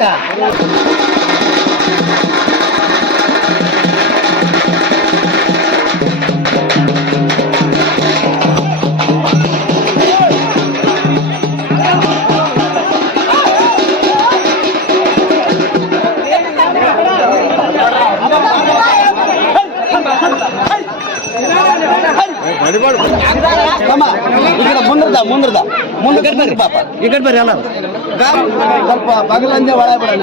的. ಎಕಡೆ ಬರ್ರಿ ಅಲ್ಲ ಸ್ವಲ್ಪ ಬಗಲಂದೆ ಒಳ ಬಿಡೋಣ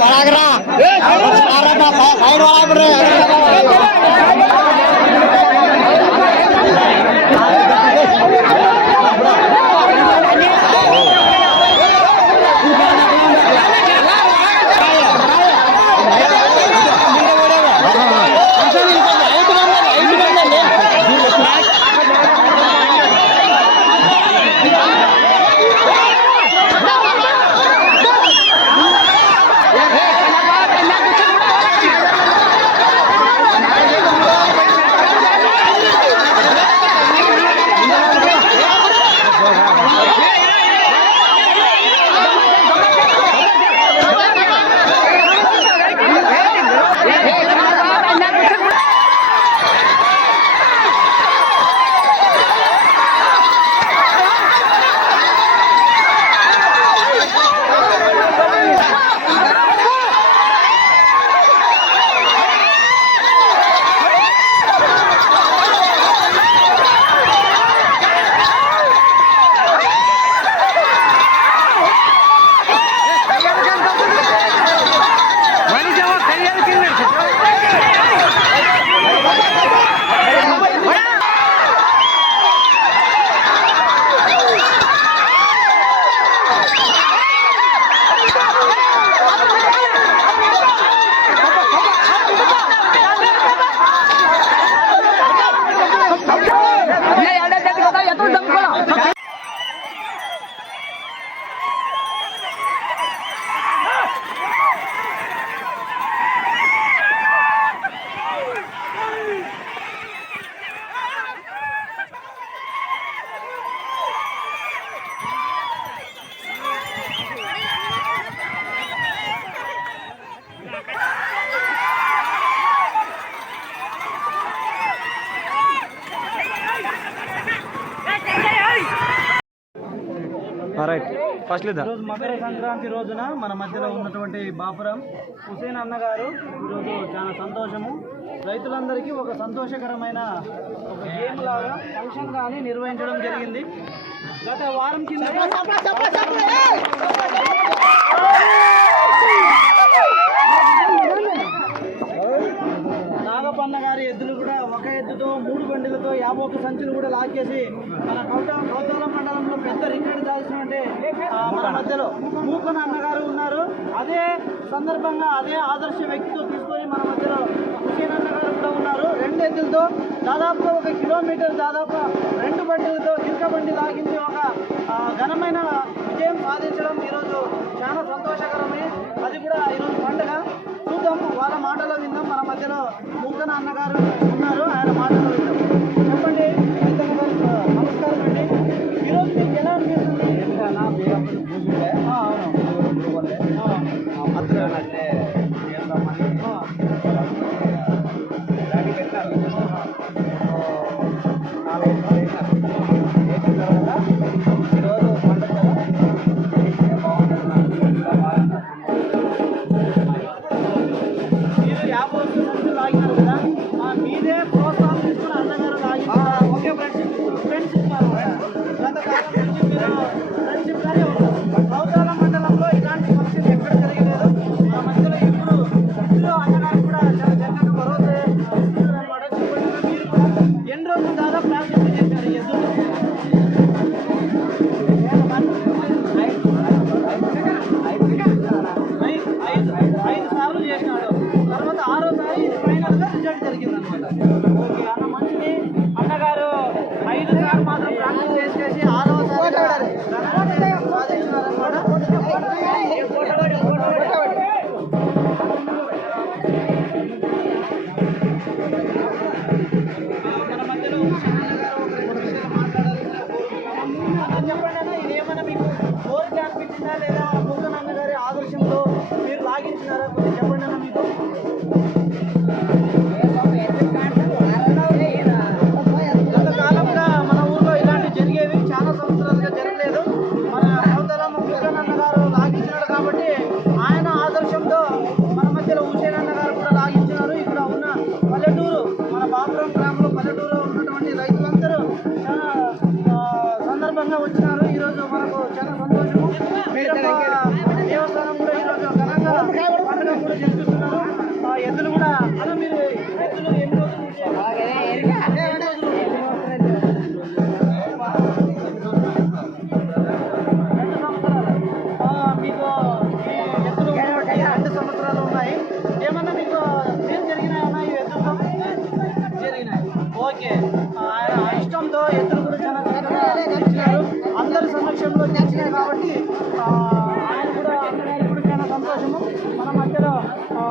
भाड़ा రైట్ ఫస్ట్ లేదా ఈరోజు మకర సంక్రాంతి రోజున మన మధ్యలో ఉన్నటువంటి బాపురం హుసేన్ అన్నగారు ఈరోజు చాలా సంతోషము. రైతులందరికీ ఒక సంతోషకరమైన ఒక గేమ్ లాగా ఫంక్షన్ కానీ నిర్వహించడం జరిగింది. గత వారం కింద అదే సందర్భంగా అదే ఆదర్శ వ్యక్తితో తీసుకొని మన మధ్యలో హుసేన్ గారు కూడా ఉన్నారు. రెండు ఎద్దులతో దాదాపుగా ఒక కిలోమీటర్ దాదాపు రెండు బండిలతో జింక బండి లాగించి ఒక ఘనమైన విజయం సాధించడం ఈరోజు చాలా సంతోషకరమే అది కూడా ఈరోజు పండుగ. చూద్దాం వాళ్ళ మాటలో విందాం. మన మధ్యలో మూకన అన్నగారు ఉన్నారు. ఆయన మాటలో విందాం. చెప్పండి. Thank you. కాబట్టి ఆయన ఆదర్శంతో మన మధ్యలో హుసేన్ అన్న గారు కూడా లాగించినారు. ఇక్కడ ఉన్న పల్లెటూరు మన బాపురం గ్రామంలో పల్లెటూరు ఉన్నటువంటి రైతులందరూ చాలా సందర్భంగా వచ్చినారు. ఈరోజు మనకు చాలా సంతోషము. దేవస్థానం కూడా ఈరోజు ఘనంగా పండుగ కూడా జరిపిస్తున్నారు ఎద్దులు కూడా ఇష్టంతో ఎత్తులు కూడా చాలా తెచ్చినారు అందరి సమక్షంలో తెచ్చినాయి కాబట్టి ఆయన కూడా అన్నగారికి కూడా చాలా సంతోషము. మన మధ్యలో ఆ,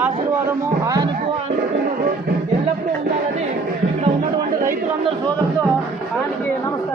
ఆశీర్వాదము ఆయనకు ఆయన కుటుంబకు ఎల్లప్పుడూ ఉండాలని ఇక్కడ ఉన్నటువంటి రైతులందరూ సోదరులతో ఆయనకి నమస్కారం.